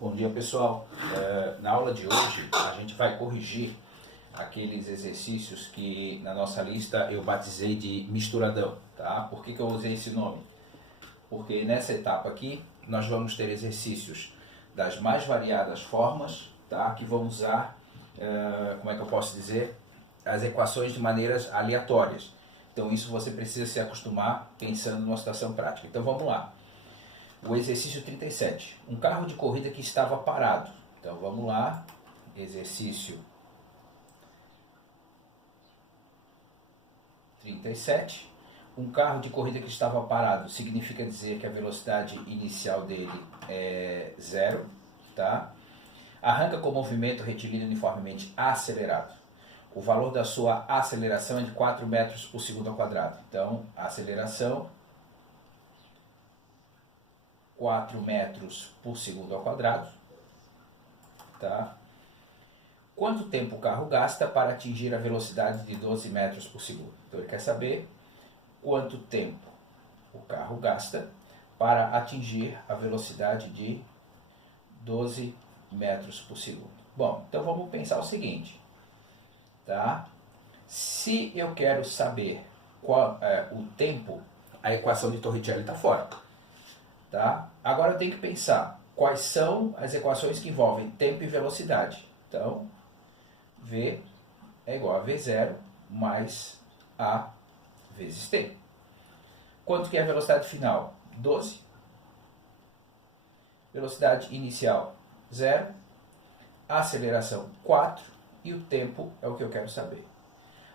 Bom dia, pessoal. Na aula de hoje a gente vai corrigir aqueles exercícios que na nossa lista eu batizei de misturadão, tá? Por que eu usei esse nome? Porque nessa etapa aqui nós vamos ter exercícios das mais variadas formas, tá? Que vão usar, como é que eu posso dizer, as equações de maneiras aleatórias. Então isso você precisa se acostumar pensando numa situação prática. Então vamos lá. O exercício 37, um carro de corrida que estava parado. Então vamos lá, exercício 37, um carro de corrida que estava parado significa dizer que a velocidade inicial dele é 0, tá? Arranca com movimento retilíneo uniformemente acelerado. O valor da sua aceleração é de 4 metros por segundo ao quadrado. Então, a aceleração 4 metros por segundo ao quadrado, tá? Quanto tempo o carro gasta para atingir a velocidade de 12 metros por segundo? Então ele quer saber quanto tempo o carro gasta para atingir a velocidade de 12 metros por segundo. Bom, então vamos pensar o seguinte, tá? Se eu quero saber qual é o tempo, a equação de Torricelli está fora. Tá? Agora eu tenho que pensar quais são as equações que envolvem tempo e velocidade. Então, V é igual a V0 mais A vezes T. Quanto que é a velocidade final? 12. Velocidade inicial, 0. Aceleração, 4. E o tempo é o que eu quero saber.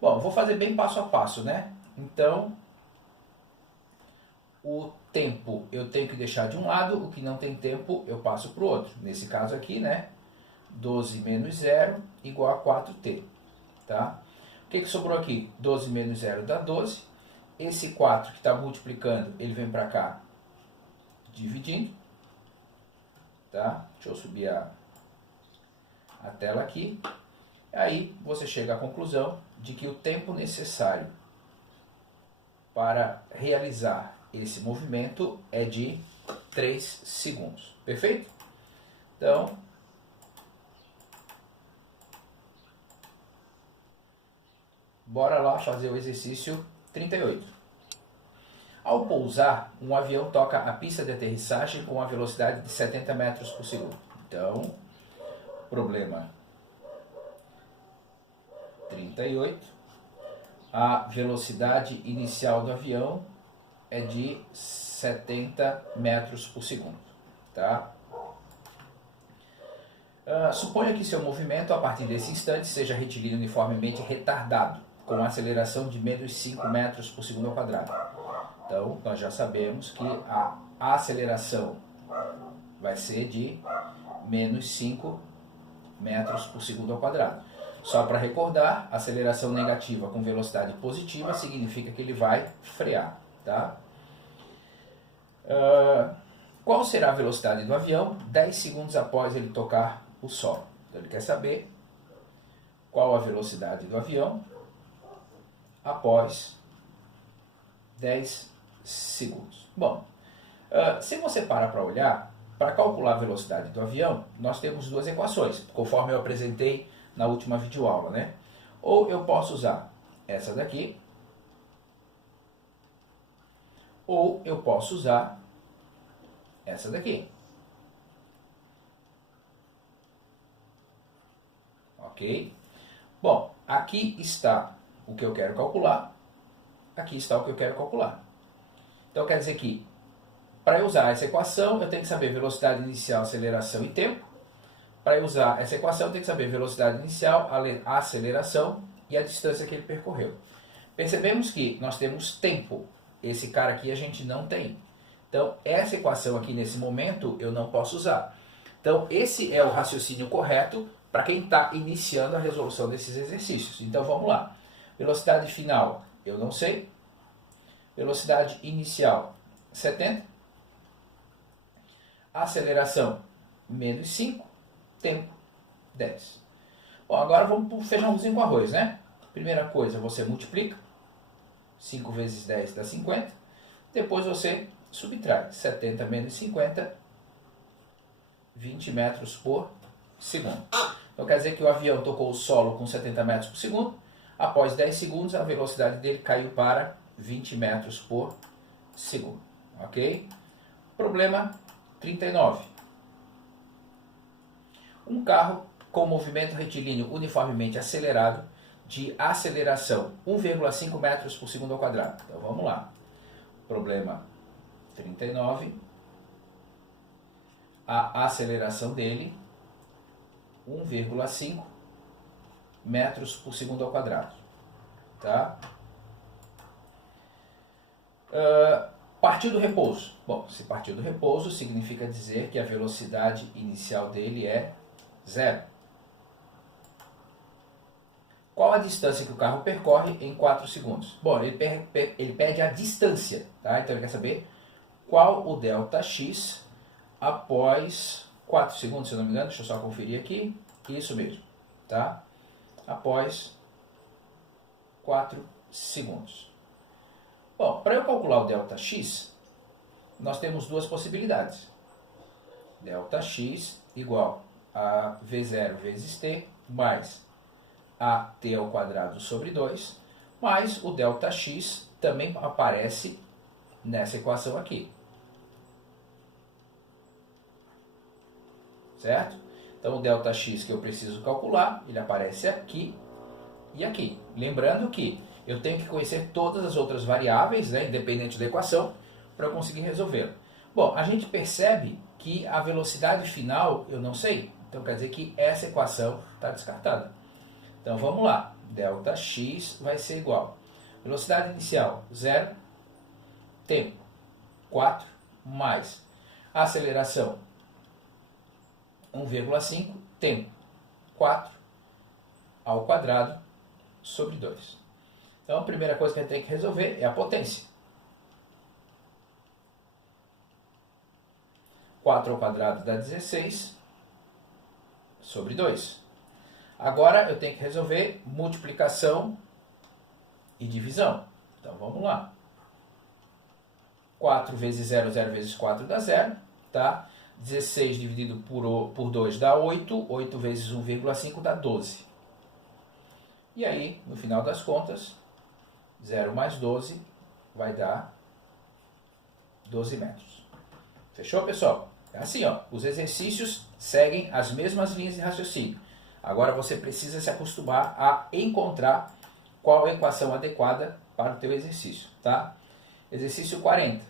Bom, vou fazer bem passo a passo, né? Então, o tempo eu tenho que deixar de um lado, o que não tem tempo eu passo para o outro. Nesse caso aqui, né? 12 menos 0 igual a 4t. Tá? O que sobrou aqui? 12 menos 0 dá 12. Esse 4 que está multiplicando, ele vem para cá dividindo. Tá? Deixa eu subir a tela aqui. Aí você chega à conclusão de que o tempo necessário para realizar esse movimento é de 3 segundos. Perfeito? Então, bora lá fazer o exercício 38. Ao pousar, um avião toca a pista de aterrissagem com a velocidade de 70 metros por segundo. Então, problema 38. A velocidade inicial do avião é de 70 metros por segundo. Tá? Suponha que seu movimento, a partir desse instante, seja retilíneo uniformemente retardado, com aceleração de menos 5 metros por segundo ao quadrado. Então, nós já sabemos que a aceleração vai ser de menos 5 metros por segundo ao quadrado. Só para recordar, aceleração negativa com velocidade positiva significa que ele vai frear. Tá? Qual será a velocidade do avião 10 segundos após ele tocar o solo? Então ele quer saber qual a velocidade do avião após 10 segundos. Bom, se você para olhar, para calcular a velocidade do avião, nós temos duas equações, conforme eu apresentei na última videoaula, né? Ou eu posso usar essa daqui, ou eu posso usar essa daqui. Ok? Bom, aqui está o que eu quero calcular. Aqui está o que eu quero calcular. Então quer dizer que, para eu usar essa equação, eu tenho que saber velocidade inicial, aceleração e tempo. Para eu usar essa equação, eu tenho que saber velocidade inicial, a aceleração e a distância que ele percorreu. Percebemos que nós temos tempo. Esse cara aqui a gente não tem. Então, essa equação aqui, nesse momento, eu não posso usar. Então, esse é o raciocínio correto para quem está iniciando a resolução desses exercícios. Então, vamos lá. Velocidade final, eu não sei. Velocidade inicial, 70. Aceleração, menos 5. Tempo, 10. Bom, agora vamos para o feijãozinho com arroz, né? Primeira coisa, você multiplica. 5 vezes 10 dá 50. Depois você subtrai 70 menos 50 20 metros por segundo. Então quer dizer que o avião tocou o solo com 70 metros por segundo. Após 10 segundos, a velocidade dele caiu para 20 metros por segundo. Ok? Problema 39. Um carro com movimento retilíneo uniformemente acelerado de aceleração 1,5 metros por segundo ao quadrado. Então vamos lá. Problema 39. A aceleração dele 1,5 metros por segundo ao quadrado. Tá? Partiu do repouso. Bom, se partiu do repouso, significa dizer que a velocidade inicial dele é 0. Qual a distância que o carro percorre em 4 segundos? Bom, ele pede a distância, tá? Então ele quer saber qual o ΔX após 4 segundos, se eu não me engano. Deixa eu só conferir aqui. Isso mesmo, tá? Após 4 segundos. Bom, para eu calcular o ΔX, nós temos duas possibilidades. ΔX igual a V0 vezes T mais AT ao quadrado sobre 2, mais o ΔX também aparece nessa equação aqui. Certo? Então o ΔX que eu preciso calcular, ele aparece aqui e aqui. Lembrando que eu tenho que conhecer todas as outras variáveis, né, independente da equação, para eu conseguir resolvê-lo. Bom, a gente percebe que a velocidade final eu não sei. Então quer dizer que essa equação está descartada. Então vamos lá. ΔX vai ser igual. Velocidade inicial 0, tempo 4, mais a aceleração 1,5, tempo 4 ao quadrado sobre 2. Então a primeira coisa que a gente tem que resolver é a potência. 4 ao quadrado dá 16 sobre 2. Agora eu tenho que resolver multiplicação e divisão. Então vamos lá. 4 vezes 0, 0 vezes 4 dá 0. Tá? 16 dividido por 2 dá 8. 8 vezes 1,5 dá 12. E aí, no final das contas, 0 mais 12 vai dar 12 metros. Fechou, pessoal? É assim, ó, os exercícios seguem as mesmas linhas de raciocínio. Agora você precisa se acostumar a encontrar qual a equação adequada para o teu exercício, tá? Exercício 40.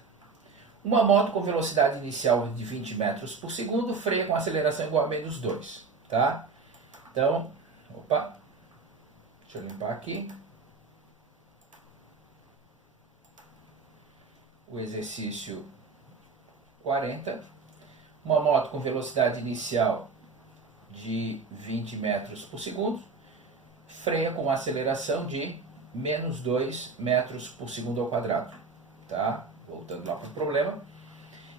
Uma moto com velocidade inicial de 20 metros por segundo freia com aceleração igual a menos 2, tá? Então, opa, deixa eu limpar aqui. O exercício 40. Uma moto com velocidade inicial de 20 metros por segundo freia com aceleração de menos 2 metros por segundo ao quadrado. Tá? Voltando lá para o problema.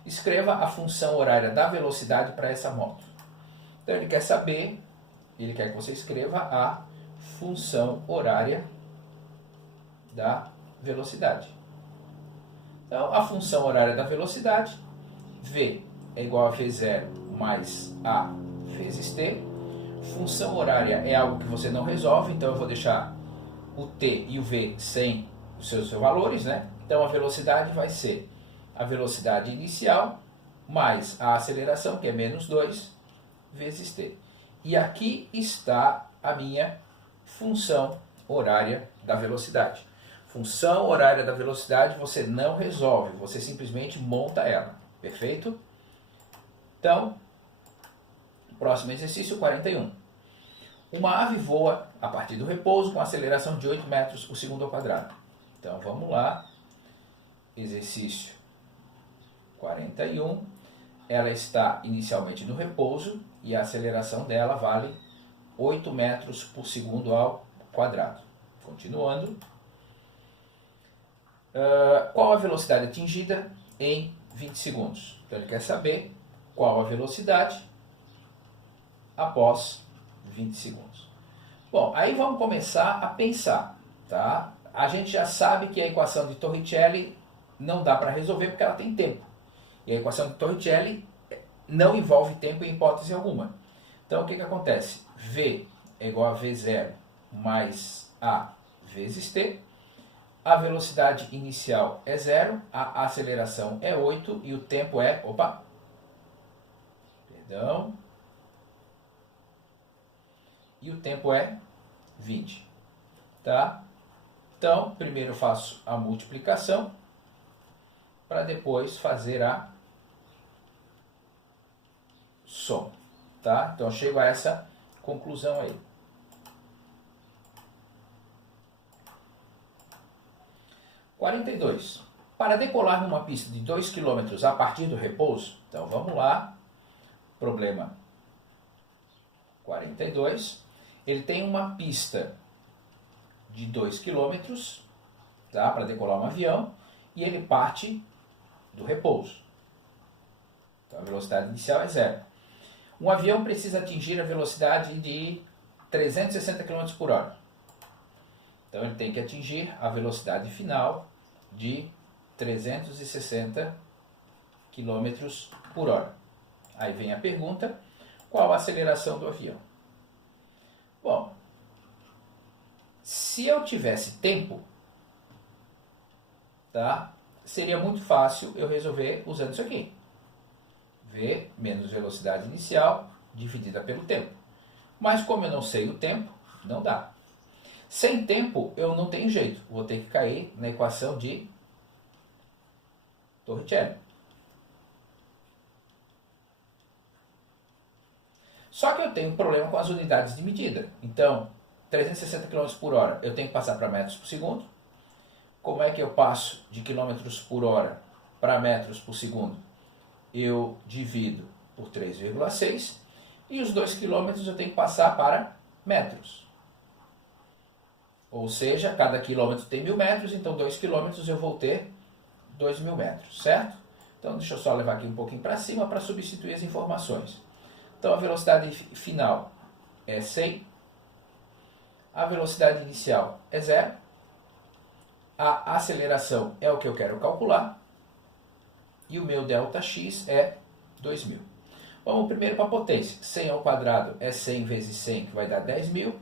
Escreva a função horária da velocidade para essa moto. Então ele quer saber, ele quer que você escreva a função horária da velocidade. Então a função horária da velocidade, V é igual a V0 mais A vezes T. Função horária é algo que você não resolve, então eu vou deixar o T e o V sem os seus valores, né? Então a velocidade vai ser a velocidade inicial mais a aceleração, que é menos 2, vezes T. E aqui está a minha função horária da velocidade. Função horária da velocidade você não resolve, você simplesmente monta ela. Perfeito? Então, próximo exercício 41. Uma ave voa a partir do repouso com aceleração de 8 metros por segundo ao quadrado. Então vamos lá. Exercício 41. Ela está inicialmente no repouso e a aceleração dela vale 8 metros por segundo ao quadrado. Continuando. Qual a velocidade atingida em 20 segundos? Então ele quer saber qual a velocidade após 20 segundos. Bom, aí vamos começar a pensar, tá? A gente já sabe que a equação de Torricelli não dá para resolver porque ela tem tempo. E a equação de Torricelli não envolve tempo em hipótese alguma. Então, o que acontece? V é igual a V0 mais A vezes t. A velocidade inicial é 0, a aceleração é 8 e o tempo é... Opa! Perdão. E o tempo é 20. Tá? Então, primeiro eu faço a multiplicação para depois fazer a soma. Tá? Então, eu chego a essa conclusão aí. (42) Para decolar numa pista de 2 km a partir do repouso, então vamos lá, problema 42, ele tem uma pista de 2 km, tá, para decolar um avião, e ele parte do repouso. Então a velocidade inicial é 0. Um avião precisa atingir a velocidade de 360 km por hora. Então ele tem que atingir a velocidade final de 360 km por hora. Aí vem a pergunta, qual a aceleração do avião? Bom, se eu tivesse tempo, tá, seria muito fácil eu resolver usando isso aqui. V menos velocidade inicial dividida pelo tempo. Mas como eu não sei o tempo, não dá. Sem tempo, eu não tenho jeito. Vou ter que cair na equação de Torricelli. Só que eu tenho um problema com as unidades de medida. Então, 360 km por hora, eu tenho que passar para metros por segundo. Como é que eu passo de quilômetros por hora para metros por segundo? Eu divido por 3,6. E os 2 quilômetros eu tenho que passar para metros. Ou seja, cada quilômetro tem 1000 metros, então 2 quilômetros eu vou ter 2.000 metros, certo? Então deixa eu só levar aqui um pouquinho para cima para substituir as informações. Então a velocidade final é 100, a velocidade inicial é 0, a aceleração é o que eu quero calcular e o meu ΔX é 2.000. Vamos primeiro para a potência. 100 ao quadrado é 100 vezes 100, que vai dar 10.000.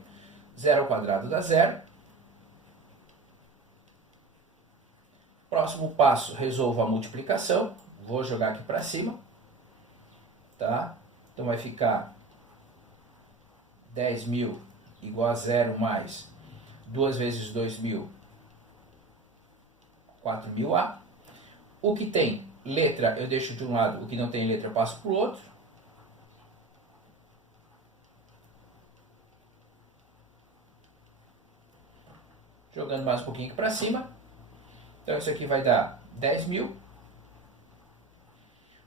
0 ao quadrado dá 0. Próximo passo, resolvo a multiplicação. Vou jogar aqui para cima. Tá? Então vai ficar 10.000 igual a 0 mais 2 vezes 2.000, 4.000A. O que tem letra eu deixo de um lado, o que não tem letra eu passo para o outro. Jogando mais um pouquinho aqui para cima. Então isso aqui vai dar 10.000.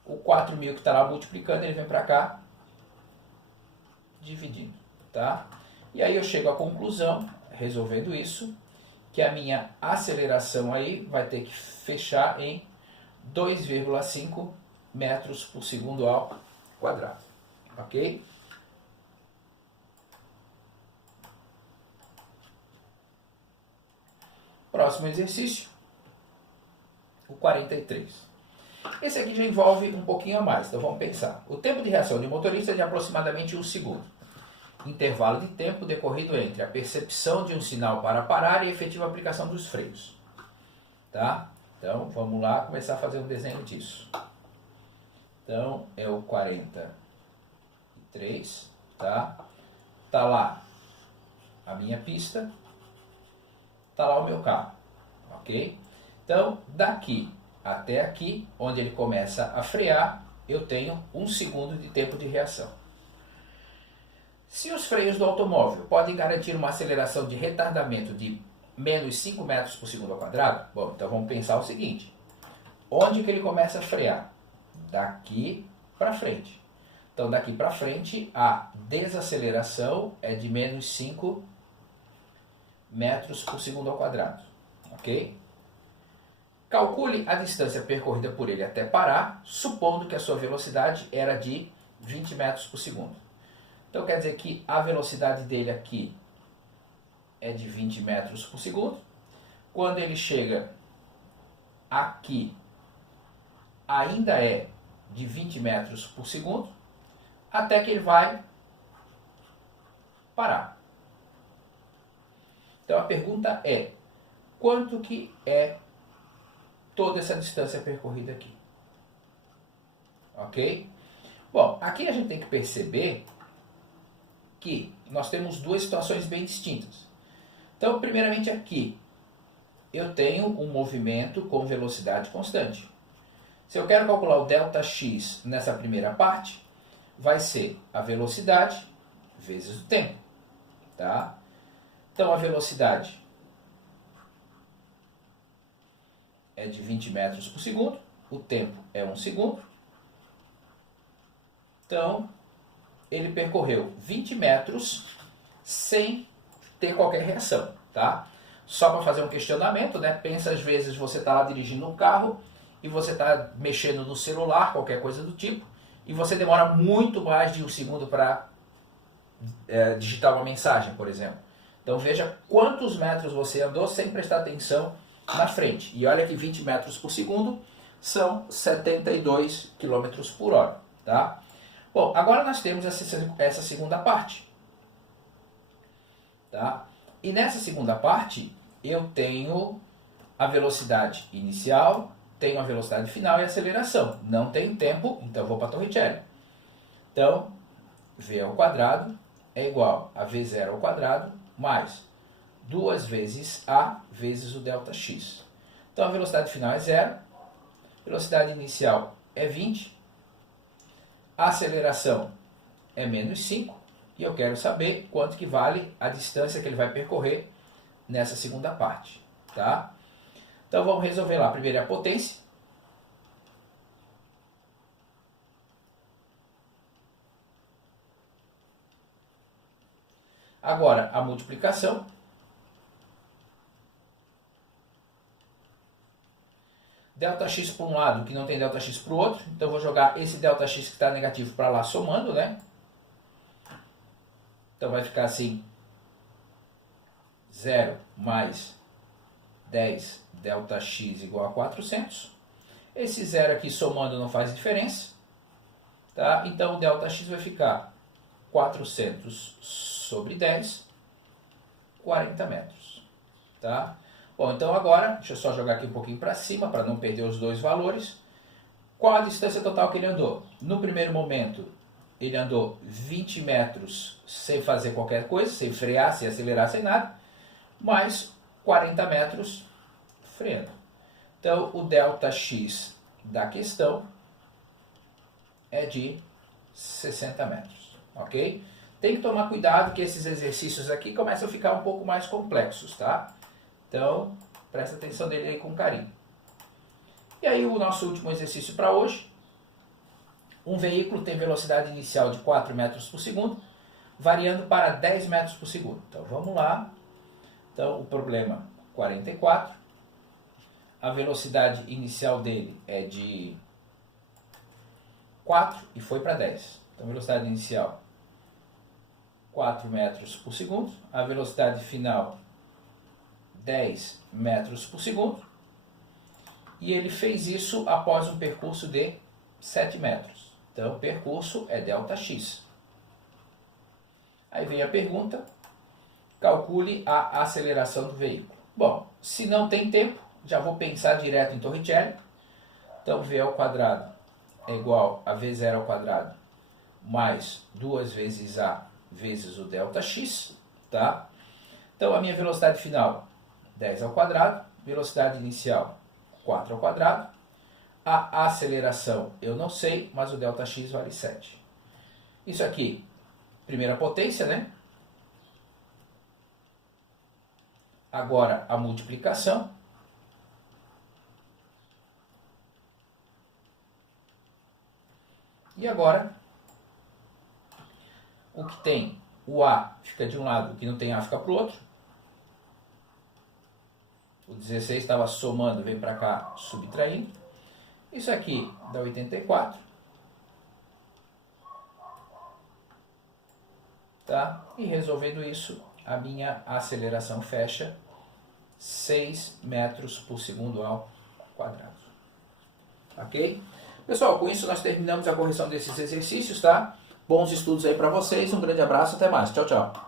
O 4.000 que está lá multiplicando, ele vem para cá, dividindo. Tá? E aí eu chego à conclusão, resolvendo isso, que a minha aceleração aí vai ter que fechar em 2,5 metros por segundo ao quadrado. Ok? Próximo exercício, o 43. Esse aqui já envolve um pouquinho a mais, então vamos pensar. O tempo de reação de motorista é de aproximadamente 1 segundo. Intervalo de tempo decorrido entre a percepção de um sinal para parar e a efetiva aplicação dos freios. Tá? Então, vamos lá começar a fazer um desenho disso. Então, é o 43, tá? Tá lá a minha pista, tá lá o meu carro, ok? Então, daqui até aqui, onde ele começa a frear, eu tenho 1 segundo de tempo de reação. Se os freios do automóvel podem garantir uma aceleração de retardamento de menos 5 metros por segundo ao quadrado, bom, então vamos pensar o seguinte. Onde que ele começa a frear? Daqui para frente. Então, daqui para frente, a desaceleração é de menos 5 metros por segundo ao quadrado. Ok? Calcule a distância percorrida por ele até parar, supondo que a sua velocidade era de 20 metros por segundo. Então, quer dizer que a velocidade dele aqui é de 20 metros por segundo. Quando ele chega aqui, ainda é de 20 metros por segundo, até que ele vai parar. Então a pergunta é, quanto que é toda essa distância percorrida aqui? Ok? Bom, aqui a gente tem que perceber que nós temos duas situações bem distintas. Então, primeiramente aqui, eu tenho um movimento com velocidade constante. Se eu quero calcular o ΔX nessa primeira parte, vai ser a velocidade vezes o tempo. Tá? Então, a velocidade é de 20 metros por segundo, o tempo é 1 segundo. Então, ele percorreu 20 metros sem ter qualquer reação, tá? Só para fazer um questionamento, né? Pensa, às vezes você está lá dirigindo um carro e você está mexendo no celular, qualquer coisa do tipo, e você demora muito mais de 1 segundo para digitar uma mensagem, por exemplo. Então veja quantos metros você andou sem prestar atenção na frente. E olha que 20 metros por segundo são 72 km por hora, tá? Bom, agora nós temos essa segunda parte, tá? E nessa segunda parte eu tenho a velocidade inicial, tenho a velocidade final e a aceleração. Não tem tempo, então eu vou para a Torricelli. Então, v ao quadrado é igual a v0 ao quadrado mais 2 vezes a vezes o ΔX. Então a velocidade final é 0, a velocidade inicial é 20, a aceleração é menos 5, e eu quero saber quanto que vale a distância que ele vai percorrer nessa segunda parte. Tá? Então vamos resolver lá. Primeiro é a potência. Agora a multiplicação. ΔX para um lado, que não tem ΔX para o outro. Então, eu vou jogar esse ΔX que está negativo para lá, somando, né? Então, vai ficar assim. 0 mais 10 ΔX igual a 400. Esse 0 aqui somando não faz diferença. Tá? Então, o ΔX vai ficar 400 sobre 10, 40 metros. Tá? Bom, então agora, deixa eu só jogar aqui um pouquinho para cima, para não perder os dois valores. Qual a distância total que ele andou? No primeiro momento, ele andou 20 metros sem fazer qualquer coisa, sem frear, sem acelerar, sem nada, mais 40 metros freando. Então, o ΔX da questão é de 60 metros, ok? Tem que tomar cuidado que esses exercícios aqui começam a ficar um pouco mais complexos, tá? Então, presta atenção nele aí com carinho. E aí o nosso último exercício para hoje. Um veículo tem velocidade inicial de 4 metros por segundo, variando para 10 metros por segundo. Então, vamos lá. Então, o problema 44. A velocidade inicial dele é de 4 e foi para 10. Então, velocidade inicial 4 metros por segundo. A velocidade final 10 metros por segundo, e ele fez isso após um percurso de 7 metros. Então, o percurso é ΔX. Aí vem a pergunta, calcule a aceleração do veículo. Bom, se não tem tempo, já vou pensar direto em Torricelli. Então, v ao quadrado é igual a v0 ao quadrado mais 2 vezes a vezes o ΔX. Tá? Então, a minha velocidade final 10 ao quadrado, velocidade inicial 4 ao quadrado, a aceleração eu não sei, mas o ΔX vale 7. Isso aqui, primeira potência, né? Agora a multiplicação. E agora, o que tem o A fica de um lado, o que não tem A fica para o outro. O 16 estava somando, vem para cá subtraindo. Isso aqui dá 84. Tá? E resolvendo isso, a minha aceleração fecha 6 metros por segundo ao quadrado. Ok? Pessoal, com isso nós terminamos a correção desses exercícios, tá? Bons estudos aí para vocês, um grande abraço, até mais. Tchau, tchau.